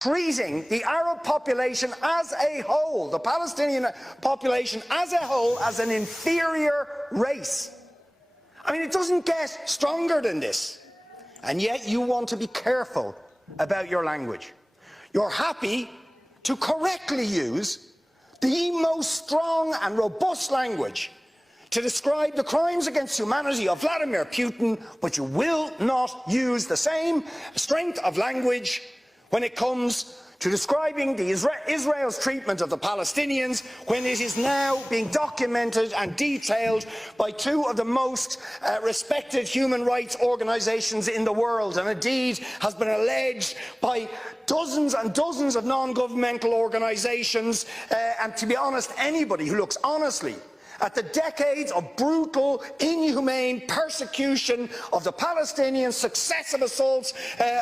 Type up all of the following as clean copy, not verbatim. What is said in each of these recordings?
treating the Arab population as a whole, the Palestinian population as a whole, as an inferior race. I mean, it doesn't get stronger than this. And yet you want to be careful about your language. You're happy to correctly use the most strong and robust language to describe the crimes against humanity of Vladimir Putin, but you will not use the same strength of language when it comes to describing Israel's treatment of the Palestinians, when it is now being documented and detailed by two of the most respected human rights organisations in the world, and indeed has been alleged by dozens and dozens of non-governmental organisations, and to be honest, anybody who looks honestly at the decades of brutal, inhumane persecution of the Palestinians, successive assaults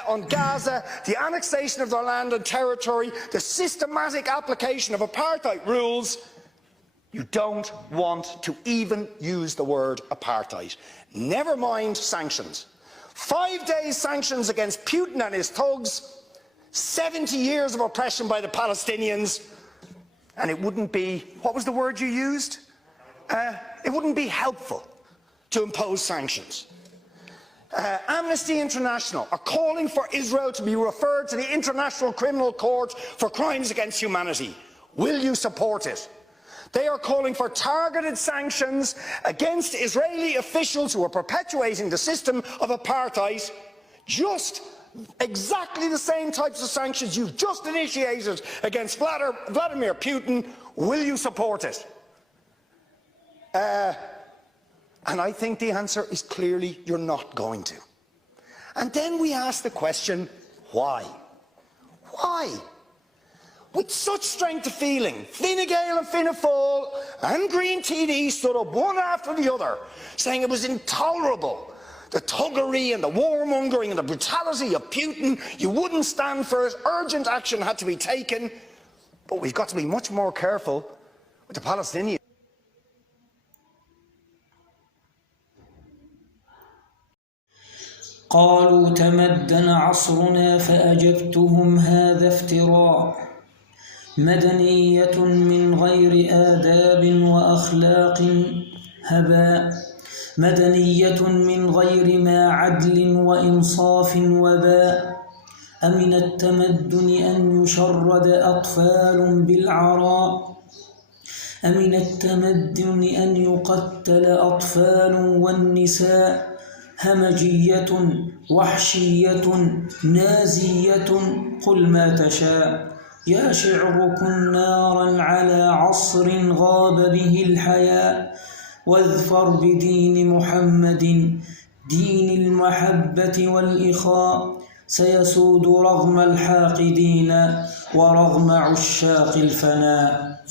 on Gaza, the annexation of their land and territory, the systematic application of apartheid rules, you don't want to even use the word apartheid. Never mind sanctions. 5 days sanctions against Putin and his thugs, 70 years of oppression by the Palestinians, and it wouldn't be, what was the word you used? It wouldn't be helpful to impose sanctions. Amnesty International are calling for Israel to be referred to the International Criminal Court for crimes against humanity. Will you support it? They are calling for targeted sanctions against Israeli officials who are perpetuating the system of apartheid, just exactly the same types of sanctions you've just initiated against Vladimir Putin. Will you support it? And I think the answer is clearly you're not going to. And then we ask the question, why? Why? With such strength of feeling, Fine Gael and Fianna Fáil and Green TD stood up one after the other, saying it was intolerable, the thuggery and the warmongering and the brutality of Putin. You wouldn't stand for it. Urgent action had to be taken. But we've got to be much more careful with the Palestinians. قالوا تمدن عصرنا فأجبتهم هذا افتراء مدنية من غير آداب وأخلاق هباء مدنية من غير ما عدل وإنصاف وباء أمن التمدن أن يشرد أطفال بالعراء أمن التمدن أن يقتل أطفال والنساء همجية وحشية نازية قل ما تشاء يا شعر كن نارا على عصر غاب به الحياء واظفر بدين محمد دين المحبة والإخاء سيسود رغم الحاقدين ورغم عشاق الفناء.